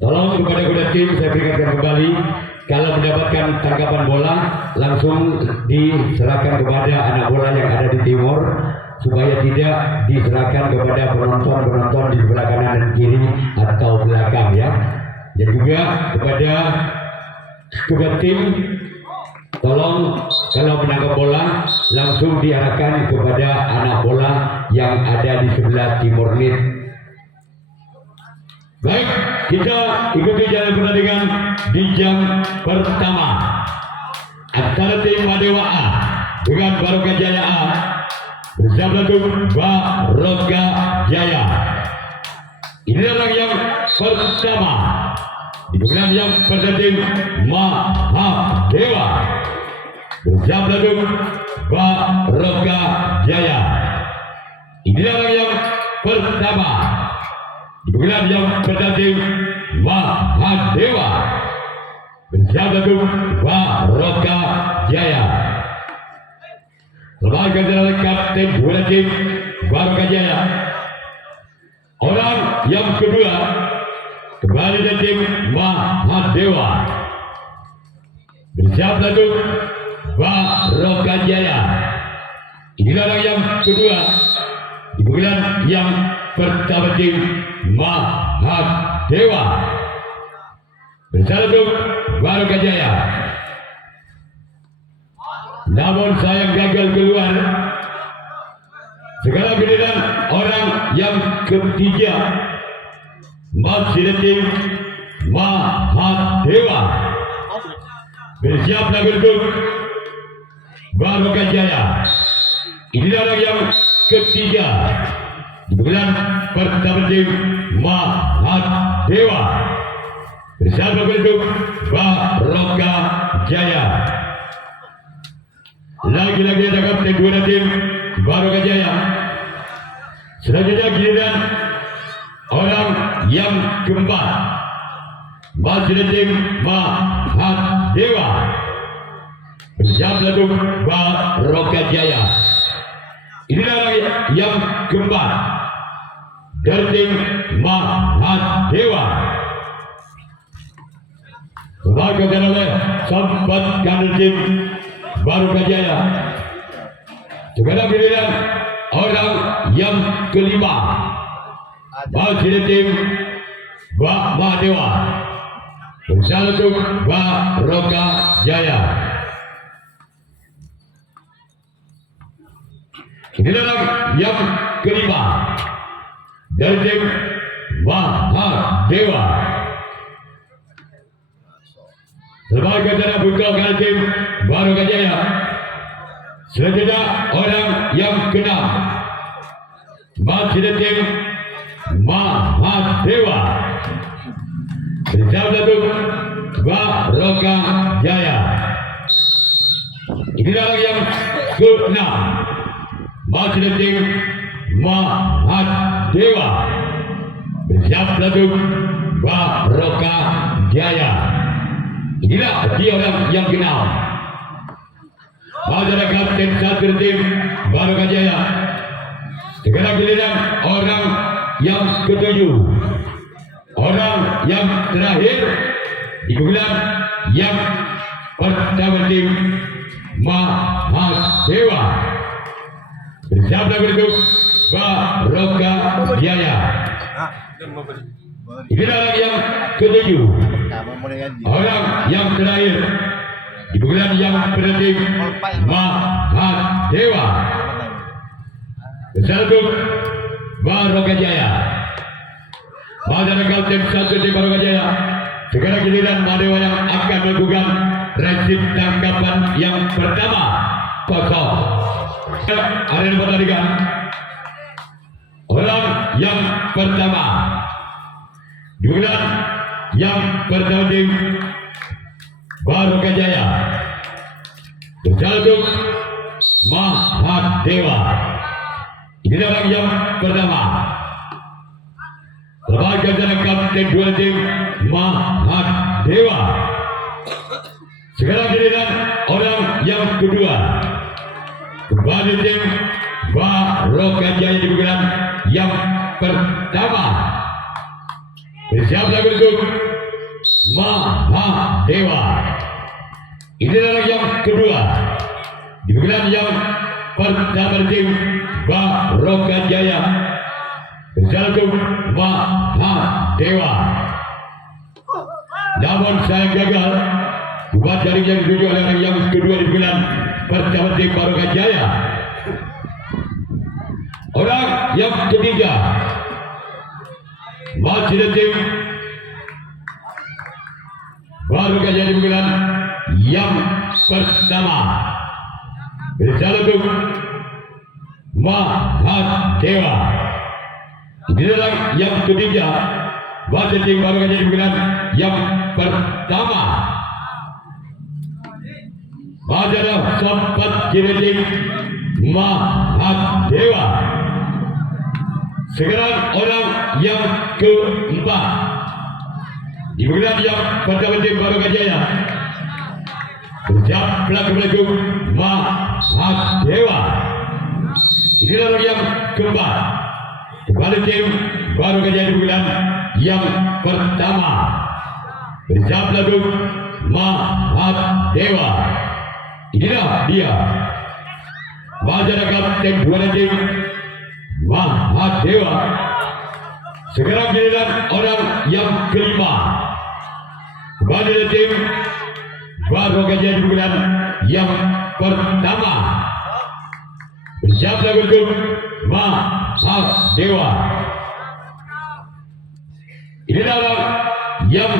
Tolong kepada kuda tim saya peringatkan kembali, kalau mendapatkan tangkapan bola langsung diserahkan kepada anak bola yang ada di timur, supaya tidak diserahkan kepada penonton di sebelah kanan dan kiri atau belakang ya. Dan juga kepada kuda tim, tolong kalau menangkap bola langsung diarahkan kepada anak bola yang ada di sebelah timur net. Baik, kita ikuti jalan pertandingan di jam pertama antara tim Madewa A dengan Baroka Jaya A bersama tim Baroka Jaya. Inilah yang pertama. Kemudian yang pada tim Mahadewa bersama tim Baroka Jaya. Inilah yang pertama. Kemudian yang pada tim Mahadewa bersama tim Baroka Jaya. Sebagai kapten bola tim Baroka Jaya. Orang yang kedua kembali dari tim Mahadewa bersama tim Baroka Jaya. Inilah orang yang kedua. Kemudian yang pertama tim Mahadewa bersama tim Baroka Jaya. Namun sayang gagal keluar. Sekarang giliran orang yang ketiga masih tim Mahadewa bersiap lagi untuk Baroka Jaya. Inilah orang yang ketiga. Kemudian pertama tim Mahadewa bersama bentuk Baroka Jaya. Lagi-lagi ada kapten dua tim Baroka Jaya. Selanjutnya giliran orang yang keempat masih tim Mahadewa bersama bentuk Baroka Jaya. Inilah yang keempat dari tim Mahadewa. Sebagai oleh sempat kader tim Baroka Jaya. Sekarang giliran orang yang kelima masih tim Mahadewa bersama tim Baroka Jaya. Inilah yang kelima dari tim Mahadewa. Sebagai cara buka tim Baroka Jaya. Selanjutnya orang yang keenam masih tim Mahadewa bersama tim Baroka Jaya. Inilah yang keenam masih tim Mahadewa bersama tim Baroka Jaya. Inilah dia orang yang kenal. Adalah kapten satu tim Baroka Jaya. Sekarang giliran orang yang ketujuh, orang yang terakhir di bulan yang pertama tim Mahadewa bersama bentuk Baroka Jaya. Inilah orang yang ketujuh, orang yang terakhir di bulan yang berarti Mahadewa bersama bentuk Baroka Jaya. Adalah kapten satu tim Baroka Jaya. Sekarang giliran Mahadewa yang akan melakukan resip tangkapan yang pertama kosong. Arena pertandingan orang yang pertama di bulan yang pertama tim Baroka Jaya bersama Mahadewa. Inilah orang yang pertama. Sebagai jalan kapten dua tim Mahadewa. Sekarang giliran orang yang kedua kembali tim Barokah Jaya di bulan yang pertama. Bersiap lagu untuk Mahadewa. Ini adalah yang kedua. Di bulan yang pertama tim Barokah Jaya. Bersiap untuk Mahadewa. Namun saya gagal. Buat dari yang tujuh adalah yang kedua di bulan pertama tim Barokah Jaya. Orang yang ketiga masih tim Barokah Jaya di bulan yang pertama. Bersalah untuk Mahadewa. Ini adalah yang ketiga masih tim Barokah Jaya di bulan yang pertama. Adalah sempat kiritim Mahadewa. Sekarang orang yang keempat di bulan yang pertama tim Barokah Jaya. Bersiap pelaku Mahadewa. Ini adalah yang keempat. Kembali tim Barokah Jaya di bulan yang pertama. Bersiap pelaku Mahadewa. Inilah dia masyarakat tempuan tim Mahadewa. Sekarang giliran orang yang kelima. Kembali dari tim Barokah Jaya di bulan yang pertama. Bersiap lagu untuk Mahadewa. Inilah orang yang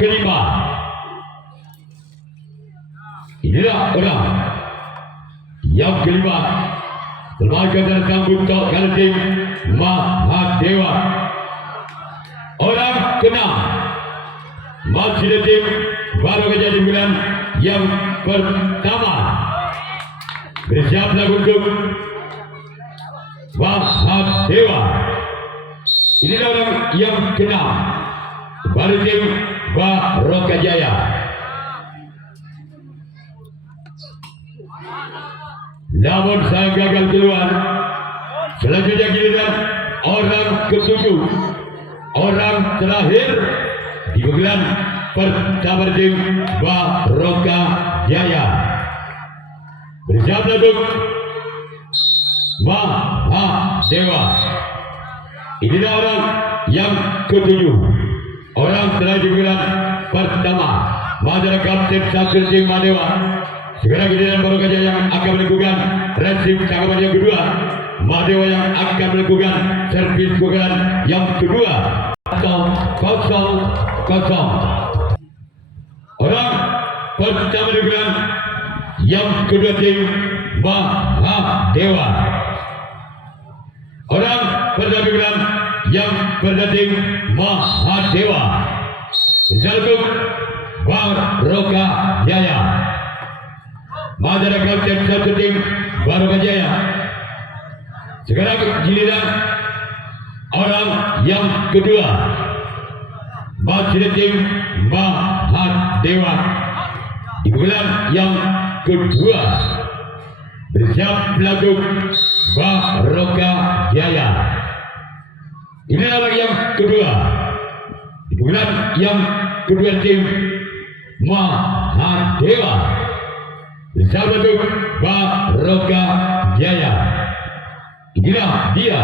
kelima. Inilah orang yang kelima. Termasuk dan sambut kali tim Mahadewa. Orang keenam masih tim Barokah Jaya di bulan yang pertama. Bersiap lagu untuk Mahadewa. Inilah orang yang keenam kembali tim Barokah Jaya. Namun saya gagal keluar. Selanjutnya giliran orang ketujuh, orang terakhir di bulan pertama tim Barokah Jaya. Bersiap untuk Mahadewa. Inilah orang yang ketujuh, orang terakhir di bulan pertama. Masyarakat tim satu tim Mahadewa. Sekarang giliran Barokah Jaya yang akan melakukan resip tanggapan yang kedua. Mahadewa yang akan melakukan servis pukulan yang kedua. 0-0. Orang pertama di bulan yang kedua tim Mahadewa. Orang pertama di bulan yang kedua tim Mahadewa. Untuk Barokah Jaya. Masyarakat tim satu tim Barokah Jaya. Sekarang giliran orang yang kedua masih tim Mahadewa di bulan yang kedua. Bersiap pelaku Barokah Jaya. Ini orang yang kedua di bulan yang kedua tim Mahadewa. Bersiap untuk Barokah Jaya. Inilah dia.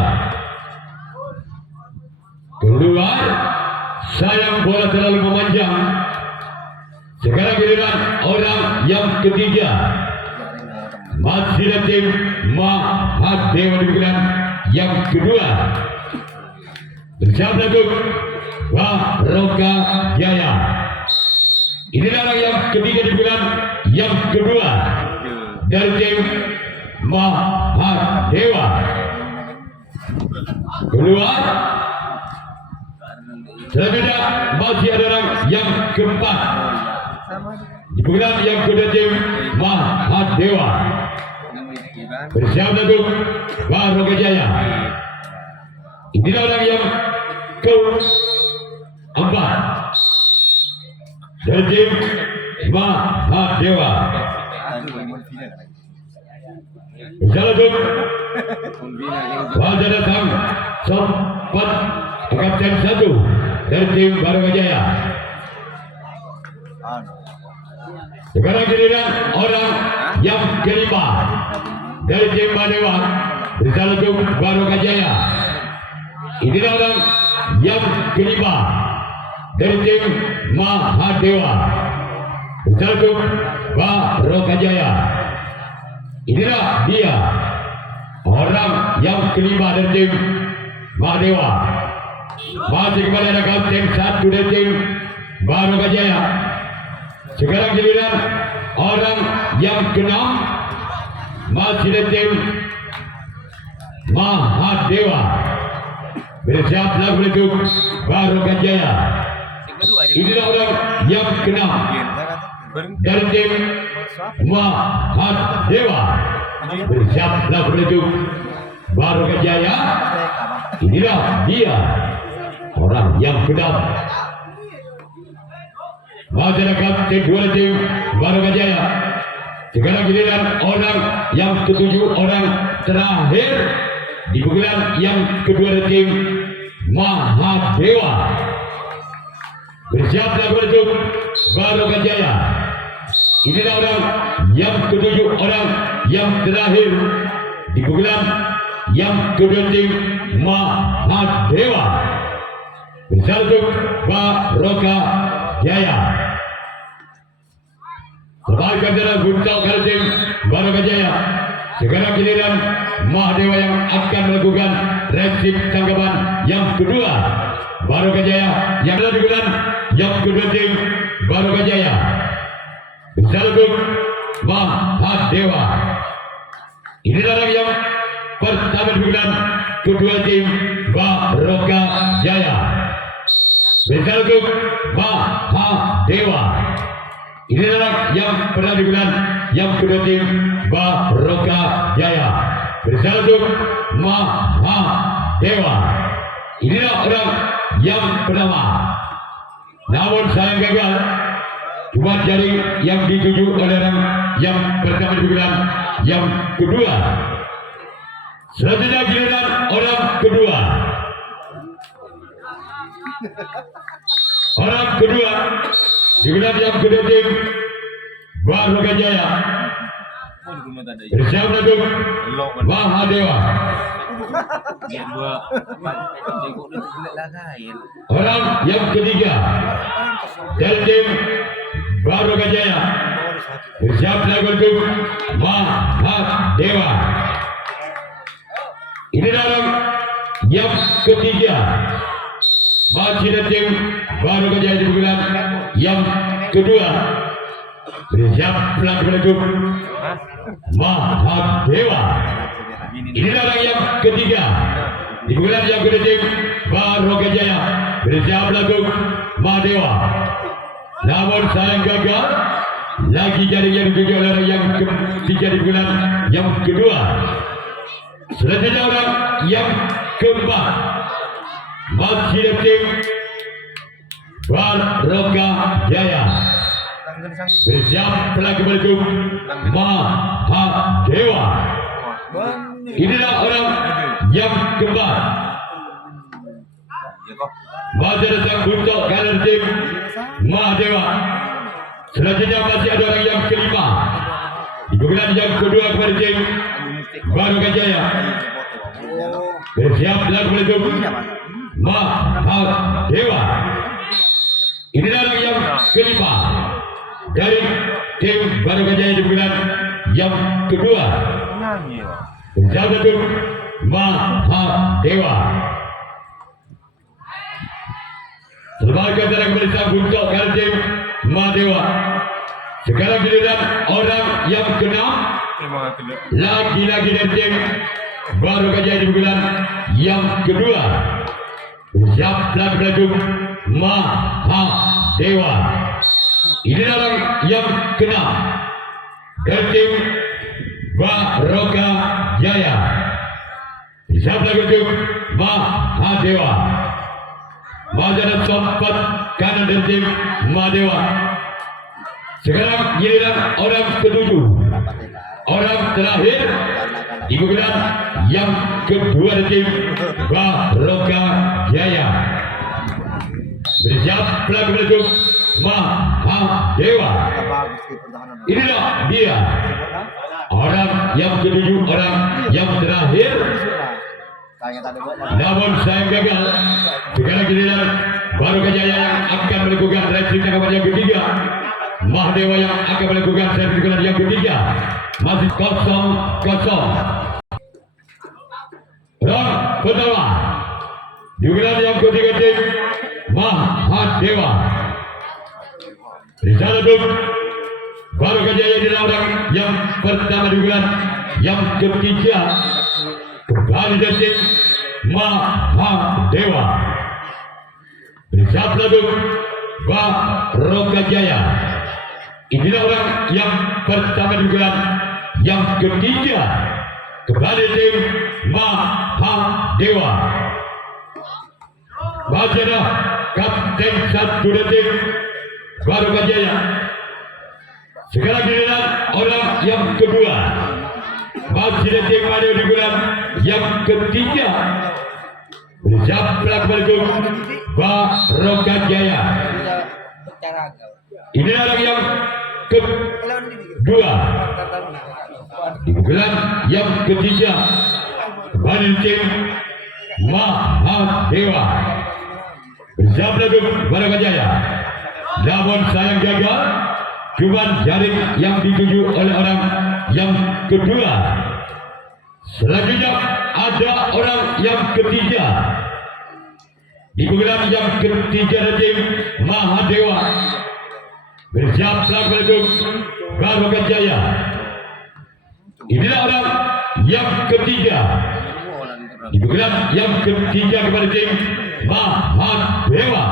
Keluar. Sayang bola terlalu memanjang. Sekarang giliran orang yang ketiga. Masih tim Mahadewa di bulan yang kedua. Bersiap untuk Barokah Jaya. Inilah orang yang ketiga di bulan yang kedua dari tim Mahadewa. Keluar. Selanjutnya masih ada orang yang keempat di bulan yang kedua tim Mahadewa. Bersiap untuk Barokah Jaya. Inilah orang yang keempat dari tim Mahadewa. Bersiap untuk Wajar datang sempat kapten 1 dari tim Barokajaya. Sekarang giliran orang yang kelima dari tim Madewa bersama tim Barokajaya. Inilah orang yang kelima dari tim Mahadewa bersama tim Barokajaya. Inilah dia orang yang kelima dari tim Mahadewa. Masih kepada ada kapten 1 dari tim Barokajaya. Sekarang giliran orang yang ke-6 masih dari tim Mahadewa. Bersiap lagu untuk Barokajaya. Inilah orang yang ke-6 dari tim Mahadewa. Bersiap lagu untuk Barokajaya. Inilah dia orang yang ke-6. Masyarakat tim 2 tim Barokajaya. Sekarang giliran orang yang ke-7, orang terakhir di pukulan yang kedua tim Mahadewa. Bersiaplah untuk Barokajaya. Inilah orang yang ke-7, orang yang terakhir di pukulan yang kedua tim Mahadewa. Bersiap untuk Barokajaya. Sebagai dalam guncal kali tim Barokajaya. Sekarang giliran Mahadewa yang akan melakukan reaksi tanggapan yang kedua. Barokajaya yang ada di bulan yang kedua tim Barokajaya. Besar untuk Mahadewa. Inilah orang yang pertama di bulan kedua tim Barokajaya. Besar untuk Mahadewa. Inilah yang pernah di bulan yang kedua tim Barokajaya. Besar untuk Mahadewa. Inilah orang yang pertama. Namun sayang gagal. Cuma jari yang dituju oleh orang yang pertama di bulan yang kedua. Selanjutnya giliran orang kedua. Orang kedua di bulan yang kedua tim Barokajaya. Bersiap untuk Mahadewa. Orang yang ketiga dari tim Barokajaya. Bersiap untuk Mahadewa. Ini orang yang ketiga masih dari tim Barokajaya di bulan yang kedua. Bersiap untuk Mahadewa. Inilah orang yang ketiga di bulan yang kedua tim Barokajaya. Bersiap untuk Mahadewa. Namun sayang gagal. Lagi jari yang dituju oleh orang yang ketiga di bulan yang kedua. Selanjutnya orang yang keempat masih dari tim Barokajaya. Bersiap lagi untuk Mahadewa. Inilah orang yang keempat. Masih datang untuk kanan tim Mahadewa. Selanjutnya masih ada orang yang kelima di bulan yang kedua kepada tim Barokajaya. Bersiap lagi untuk Mahadewa. Inilah orang yang kelima dari tim Barokajaya di bulan yang kedua. Bersiap untuk Mahadewa. Sebagai cara kembali sambung untuk kali tim Mahadewa. Sekarang giliran orang yang ke-6 lagi-lagi dari tim Barokajaya di bulan yang kedua. Bersiap lagi untuk Mahadewa. Inilah orang yang ke-6 dari tim Barokajaya. Bersiap lagi untuk Mahadewa. Mahadewa sempat kanan dari tim Mahadewa. Sekarang giliran orang ke-7, orang terakhir Ikutan yang kedua dari tim Baroka Jaya. Bersiap pelaku menuju Mahadewa. Inilah dia orang yang ketujuh, orang yang terakhir. Namun saya gagal. Sekarang giliran Baroka Jaya yang akan melakukan racing tangkapan yang ketiga. Mahadewa yang akan melakukan servis yang ketiga. Masih 0-0. Round pertama digelar yang ketiga tim Mahadewa. Di sana tuh Baroka Jaya di orang yang pertama digelar yang ketiga kembali dari tim Mahadewa. Di sana tuh Baroka Jaya. Inilah orang yang pertama digelar yang ketiga kembali tim Mahadewa. Bacara kapten satu tim Baroka Jaya. Sekarang giliran orang yang kedua. Masih tim Mahadewa digelar yang ketiga. Bersiap pelaku menuju Baroka Jaya. Ini orang yang kedua. Di bulan yang ketiga kembali tim Mahadewa. Bersiap pelaku Baroka Jaya. Namun sayang gagal. Cuma jaring yang dituju oleh orang yang kedua. Selanjutnya ada orang yang ketiga. Di bulan yang ketiga dari tim Mahadewa. Bersiap pelaku menuju Baroka Jaya. Inilah orang yang ketiga. Di bulan yang ketiga kepada tim Mahadewa.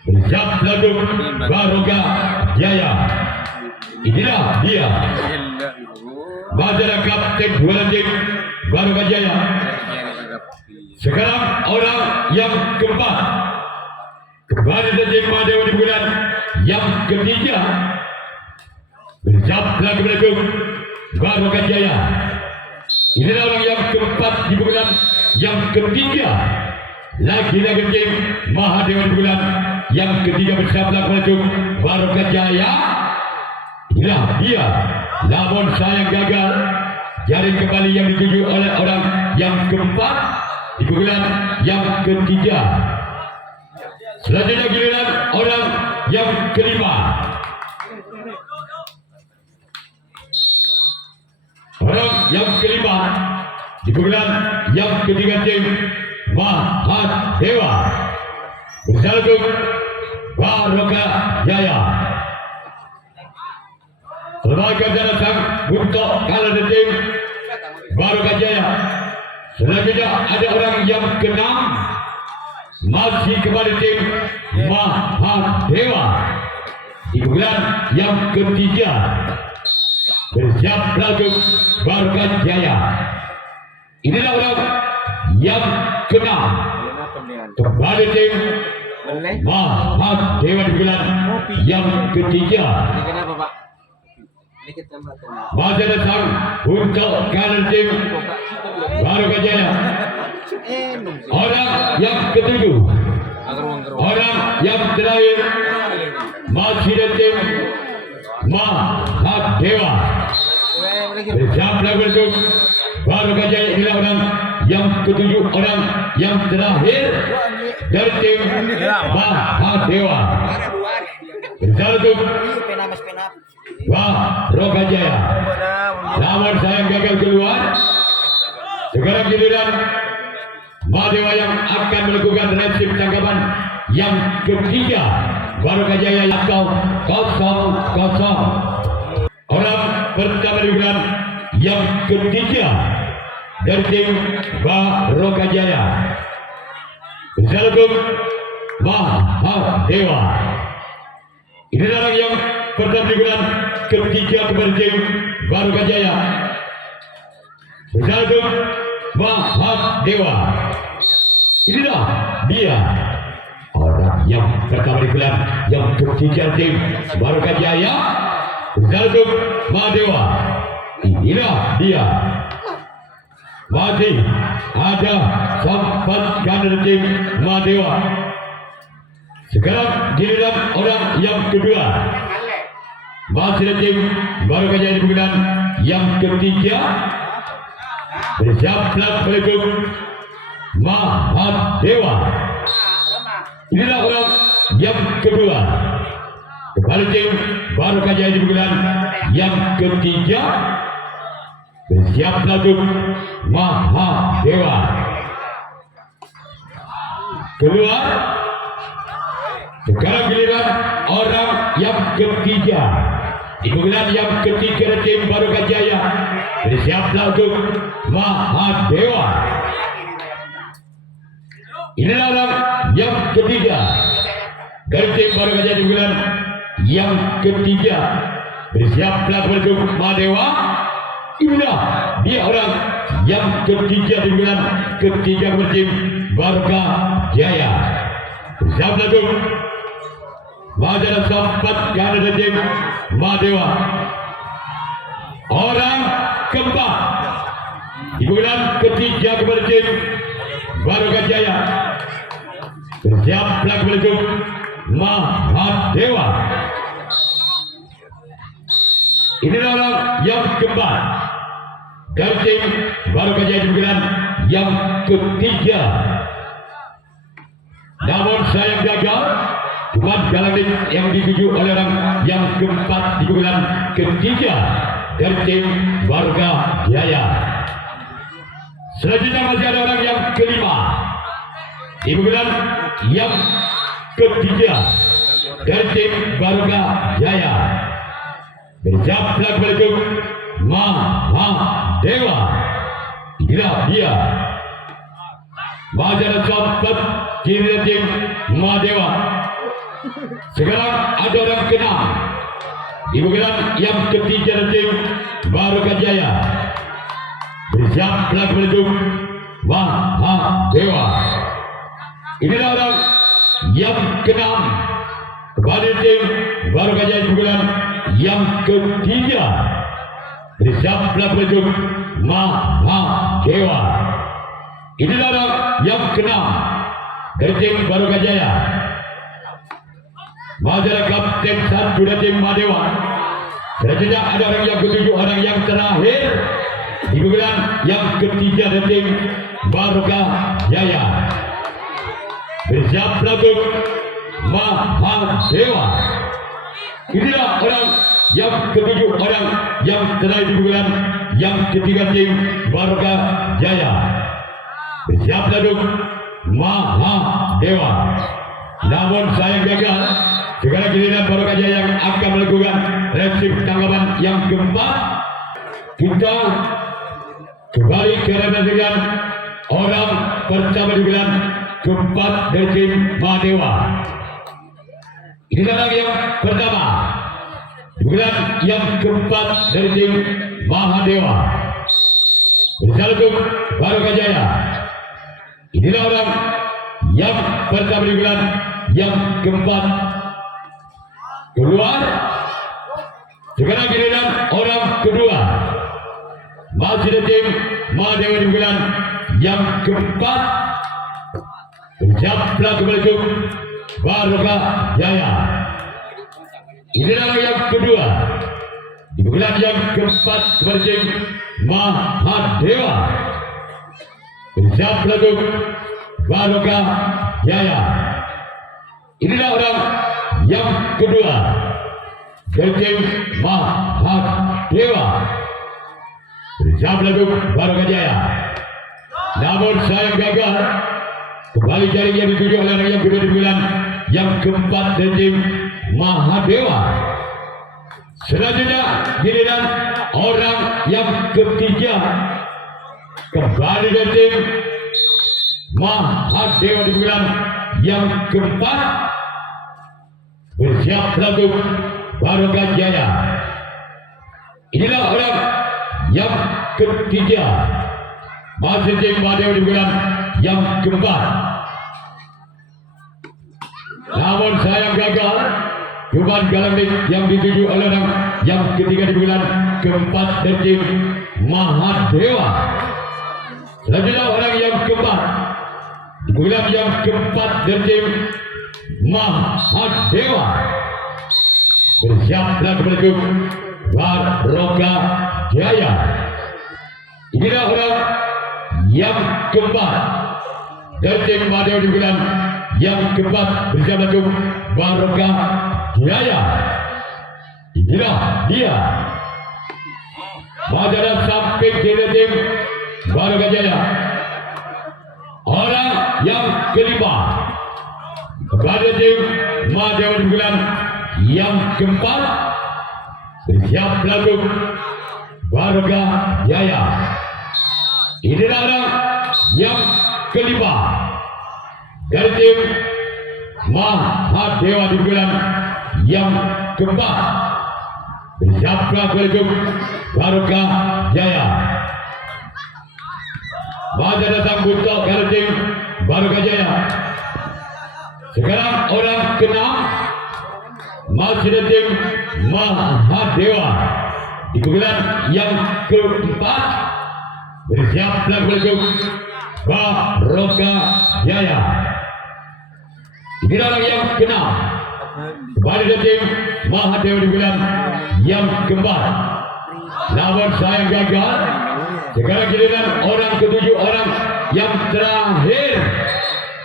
Bersiap pelaku Baroka Jaya. Inilah dia Bacara kapten dua tim Baroka Jaya. Sekarang orang yang keempat kembali dari tim Mahadewa di bulan yang ketiga. Bersiap pelaku menuju Baroka Jaya. Inilah orang yang keempat di bulan yang ketiga. Lagi-lagi tim Mahadewa di bulan yang ketiga. Bersiap pelaku menuju Baroka Jaya. Inilah dia. Namun sayang gagal. Jaring kembali yang dituju oleh orang yang keempat di bulan yang ketiga. Selanjutnya giliran orang yang kelima. Orang yang kelima di bulan yang ketiga tim Mahadewa. Bersatu Baroka Jaya. Sebagai datang untuk kalah dari tim Baroka Jaya. Selanjutnya ada orang yang keenam masih kembali tim Mahadewa di bulan yang ketiga. Bersiap pelaku Baroka Jaya. Inilah orang yang keenam kembali tim Mahadewa di bulan yang ketiga. Masa datang untuk kanan tim Baroka Jaya. Orang yang ketujuh, orang yang terakhir masih dari tim Mahadewa. Bersiap pelaku untuk Baroka Jaya. Inilah orang yang ketujuh, orang yang terakhir dari tim Mahadewa. Bersiap untuk Baroka Jaya. Namun saya gagal keluar. Sekarang giliran Mahadewa yang akan melakukan resip tangkapan yang ketiga. Baroka Jaya atau 0-0. Orang pertama digelar yang ketiga dari tim Baroka Jaya. Bersatu Mahadewa. Inilah orang yang pertama digelar ketiga kepada tim Baroka Jaya. Bersatu Mahadewa. Inilah dia orang yang pertama digelar yang ketiga tim Baroka Jaya. Bersatu Mahadewa. Inilah dia Masih ada sempat kader tim Madewa. Sekarang giliran orang yang kedua. Masih tim baru saja dibutuhkan yang ketiga. Bersiaplah pendukung Mahadewa. Inilah orang yang kedua. Kembali tim baru saja dibutuhkan yang ketiga. Bersiaplah untuk Mahadewa. Keluar. Sekarang giliran orang yang ketiga. Dibutuhkan yang ketiga tim Baroka Jaya. Bersiaplah untuk Mahadewa. Inilah orang yang ketiga. Dari tim Baroka Jaya dibutuhkan yang ketiga. Bersiaplah untuk Mahadewa. Inilah dia orang yang ketiga di bulan ketiga bertim Baroka Jaya. Bersama itu Mahadewa sempat ganda tim Mahadewa. Orang keempat di bulan ketiga bertim Baroka Jaya. Bersiaplah untuk Mahadewa. Inilah orang yang keempat. Dari tim Baroka Jaya dibutuhkan yang ketiga. Namun sayang gagal. Cuma dalam yang dituju oleh orang yang keempat dibutuhkan ketiga dari tim Baroka Jaya. Selanjutnya masih ada orang yang kelima. Dibutuhkan yang ketiga dari tim Baroka Jaya. Bersiaplah pendukung Mahadewa. Inilah dia. Mahadewa sempat kiri tim Mahadewa. Sekarang ada orang keenam. Dibutuhkan yang ketiga tim Baroka Jaya. Bersiaplah pendukung Mahadewa. Inilah orang yang keenam. Kepada tim Baroka Jaya dibutuhkan yang ketiga. Bersiaplah pendukung Mahadewa. Inilah orang yang keenam dari tim Baroka Jaya. Mahadewa kapten satu dari tim Mahadewa. Selanjutnya ada orang yang ketujuh, orang yang terakhir dibutuhkan yang ketiga dari tim Baroka Jaya. Bersiaplah untuk Mahadewa. Inilah orang yang ketujuh, orang yang terakhir dibutuhkan yang ketiga tim Baroka Jaya. Bersiaplah untuk Mahadewa. Namun sayang gagal. Sekarang giliran Baroka Jaya yang akan melakukan resip tanggapan yang keempat. Kita kembali ke dengan orang pertama di bulan keempat dari tim Mahadewa. Ini orang yang pertama. Bulan yang keempat dari tim Mahadewa. Bersama untuk Baroka Jaya. Inilah orang yang pertama di bulan yang keempat. Keluar. Sekarang giliran orang kedua. Masih dari tim Mahadewa di bulan yang keempat. Bersiaplah kembali untuk Baroka Jaya. Inilah yang kedua. Di bulan yang keempat berjing Mahadewa. Bersiaplah untuk Baroka Jaya. Inilah orang yang kedua. Berjing Mahadewa. Bersiaplah untuk Baroka Jaya. Namun sayang gagal. Kembali jaring yang dituju oleh orang yang kedua di bulan yang keempat dari tim Mahadewa. Selanjutnya giliran orang yang ketiga. Kembali dari tim Mahadewa di bulan yang keempat. Bersiaplah untuk Baroka Jaya. Inilah orang yang ketiga. Masih tim Mahadewa di bulan yang keempat. Namun sayang gagal. Cuma galang yang dituju oleh orang yang ketiga di bulan keempat dari tim Mahadewa. Selanjutnya orang yang keempat. Di bulan yang keempat dari tim Mahadewa. Bersiaplah menuju Baroka Jaya. Inilah orang yang keempat dari tim Mahadewa di bulan yang keempat bersiap menuju Baroka Jaya. Inilah dia. Pada samping kiri tim Baroka Jaya. Orang yang kelima kepada tim Mahadewa di bulan yang keempat bersiap lagu Baroka Jaya. Inilah orang yang kelima dari tim Mahadewa di bulan yang keempat bersiap lagu Baroka Jaya. Pada datang butuh dari tim Baroka Jaya. Sekarang orang keenam masih dari tim Mahadewa di bulan yang keempat bersiap lagu Baroka Jaya. Inilah orang yang keenam kembali dari tim Mahadewa di bulan yang keempat. Namun saya gagal. Sekarang giliran orang ketujuh, orang yang terakhir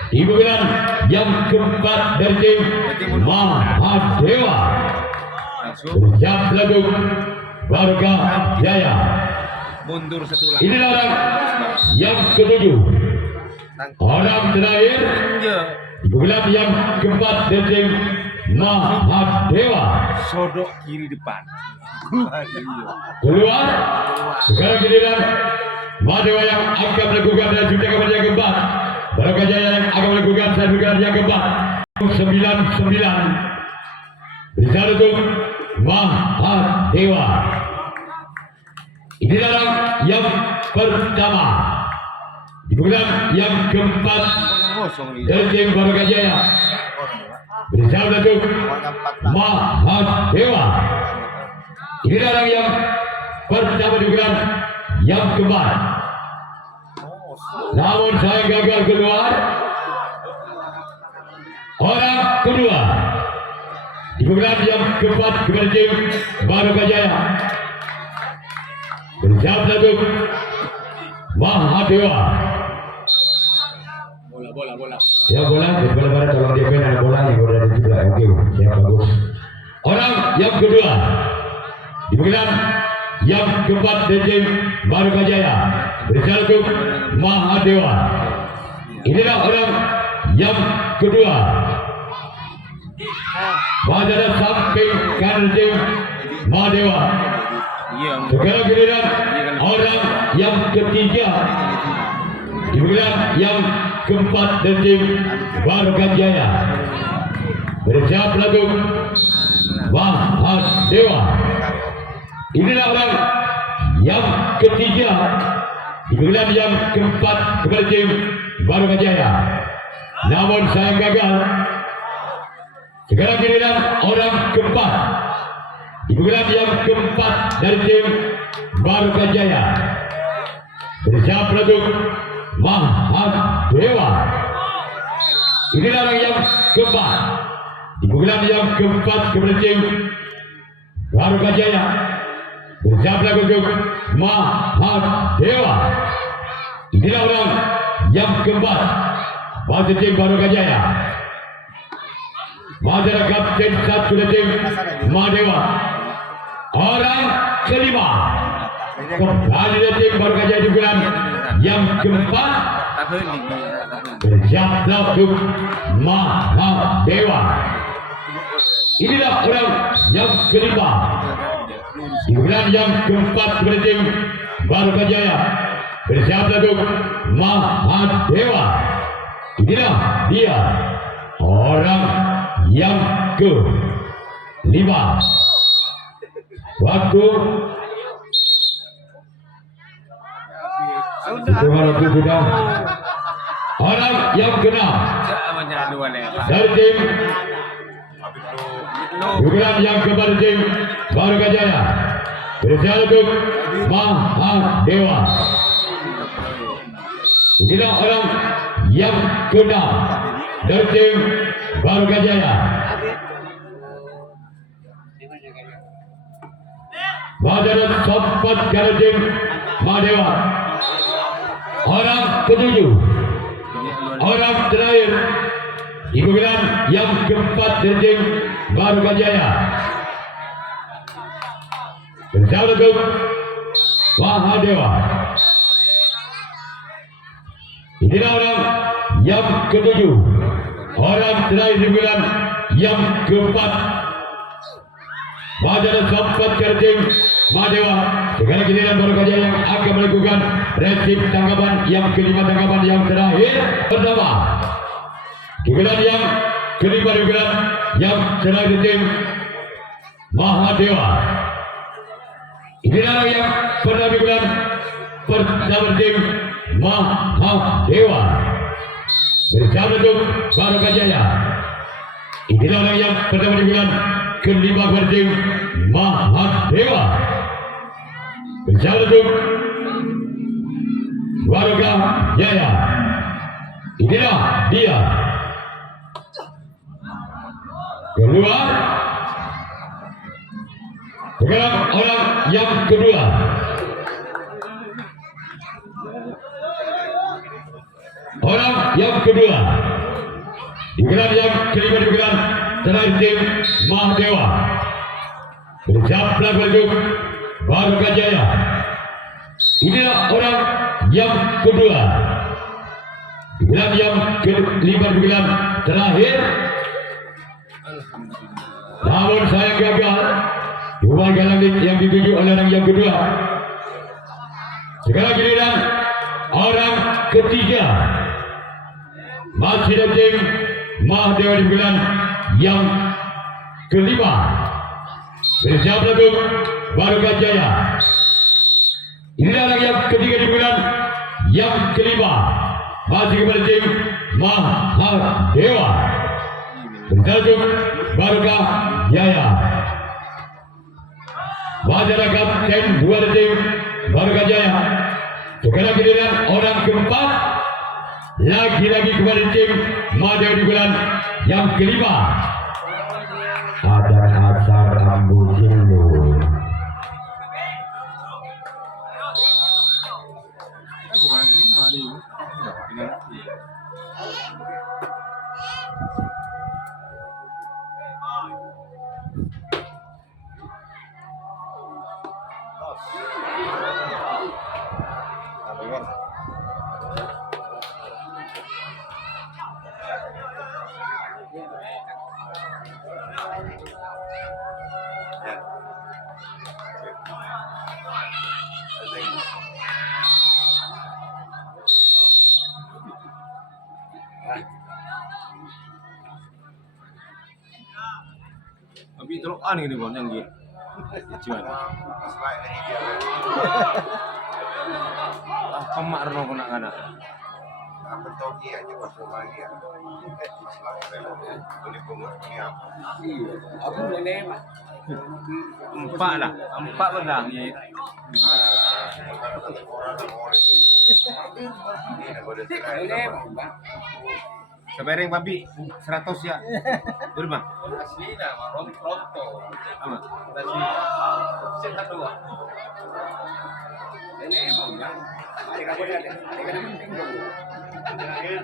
di bulan yang keempat dari tim Mahadewa bersiap lagu Baroka Jaya. Mundur satu lagi. Inilah orang yang ketujuh, orang terakhir di bulan yang keempat dari tim Mahadewa. Sodok kiri depan. Keluar. Sekarang giliran Mahadewa yang akan melakukan dan juga kepada yang keempat. Baroka Jaya yang akan melakukan dan juga yang keempat. 99 berisiap untuk Mahadewa. Inilah orang yang pertama di bulan yang keempat dari tim Baroka Jaya berisiap untuk Mahadewa. Inilah orang yang pertama di bulan yang keempat. Namun saya gagal keluar. Orang kedua di bulan yang keempat kepada tim Baroka Jaya bersiap untuk Mahadewa. Bola. Ya bola pada tolong dia ada bola di bola di sebelah. Oke, ya bagus. Orang yang kedua di bulan yang keempat dari tim Baroka Jaya bersiap untuk Mahadewa. Inilah orang yang kedua. Pada samping kanan tim Mahadewa. Sekarang giliran orang yang ketiga di bulan yang keempat dari tim Baroka Jaya bersiap lagu Mahadewa. Inilah orang yang ketiga di bulan yang keempat kepada tim Baroka Jaya. Namun saya gagal. Sekarang giliran orang keempat di bulan yang keempat dari tim Baroka Jaya bersiap lagu Mahadewa. Inilah orang yang keempat di bulan yang keempat kepada tim Baroka Jaya bersiap lagu Mahadewa. Inilah orang yang keempat pada tim Baroka Jaya. Pada kapten satu dari tim Mahadewa. Orang kelima kembali dari tim Baroka Jaya di bulan yang keempat bersiap lagu Mahadewa. Inilah orang yang kelima di bulan yang keempat kepada tim Baroka Jaya bersiap lagu Mahadewa. Inilah dia orang yang kelima. Waktu sudah. Orang yang keenam dari tim bulan yang keempat tim Baroka Jaya bersiap untuk Mahadewa. Inilah orang yang keenam dari tim Baruga Jaya. Badan sempat dari tim Madewa. Orang ketujuh, orang terakhir Ibu bilang yang keempat dari tim Baruga Jaya. Bersama untuk Mahadewa. Inilah orang yang ketujuh, orang terakhir dibilang yang keempat. Badan sempat dari tim Madewa. Sekarang giliran Baruga Jaya yang akan melakukan resip tanggapan yang kelima, tanggapan yang terakhir pertama. Dibilang yang kelima, dibilang yang terakhir tim Mahadewa. Inilah yang pernah dibilang pertama tim Mahadewa. Bersama untuk Baruga Jaya. Inilah orang yang pertama dibilang kelima tim Mahadewa. Bersama untuk Baruga Jaya. Inilah dia. Kedua, sekarang orang yang kedua. Orang yang kedua. Digelar yang kelima digelar terakhir tim Mahadewa. Bersiap untuk Baruga Jaya. Inilah orang yang kedua. Digelar yang kelima digelar terakhir. Namun saya gagal. Dua galang yang dituju oleh orang yang kedua. Sekarang giliran orang ketiga. Masih ada tim Mahadewa dibilang yang kelima. Bersiap untuk Baruga Jaya. Inilah orang yang ketiga dibilang yang kelima. Masih kepada tim Mahadewa. Bersiap untuk Baruga Jaya. Wajah kapten dua tim Baruga Jaya. Sekarang giliran orang keempat. Lagi-lagi kepada tim Mahadewa di bulan yang kelima. Ada asal rambut dulu. Bukan 5 nih. Tapi telokan ini bon yang gitu. Cuman. Kemak reno kena kana. Apa toki aja pas lagi ya. Boleh bungut ni apa? Aku boleh mah. Empat lah, empat benar ni. Sebereng babi 100 ya. Berapa? Asli dah, ronto. Apa? Asli. Sen dua. Ini mau mari kamu lihat. Ini penting dulu. Terakhir.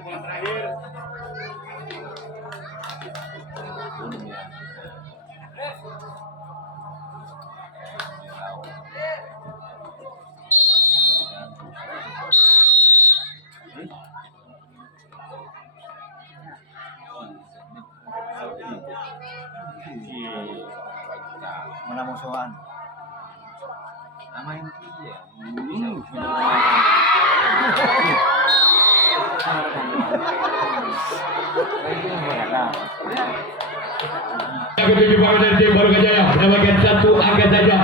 Mana musuhan? Nama yang dia. Ketujuh dari tim Baruga Jaya mendapatkan satu angka saja.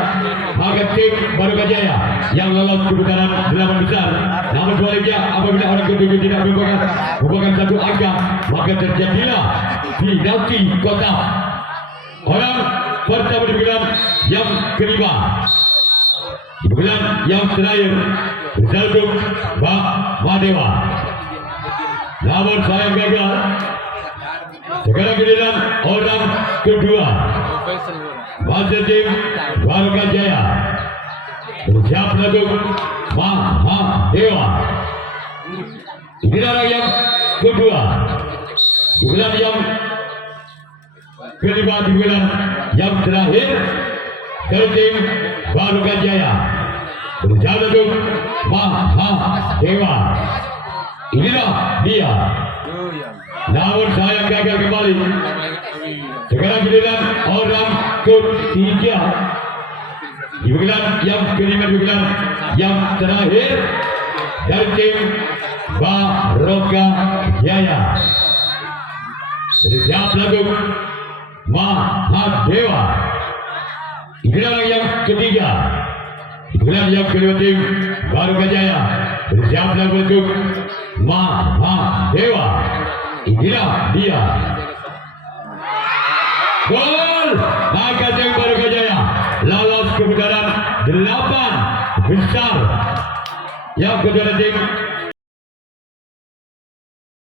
Maka tim Baruga Jaya yang lolos ke putaran 8 besar. Namun sebaliknya apabila orang ketujuh tidak membuahkan satu angka, maka terjadilah penalti kotak. Orang pertama dibilang yang kelima, dibilang yang terakhir Satu Mbak Madewa. Namun saya gagal. Sekarang giliran orang kedua. Masih tim Warga Jaya. Bersiap untuk Mahadewa. Inilah yang kedua. Bulan yang kelima, bulan yang terakhir dari tim Warga Jaya. Bersiap untuk Mahadewa. Inilah dia. Namun saya gagal kembali. Sekarang giliran orang ketiga. Di bulan yang kelima, bulan yang terakhir dari tim Barokah Jaya. Bersiap lagu Mahadewa. Inilah yang ketiga. Di bulan yang kedua tim Barokah Jaya. Bersiap lagu Mahadewa. Inilah dia. Gol! Naga tim Barokah Jaya lolos ke putaran 8 besar. Yang kedua tim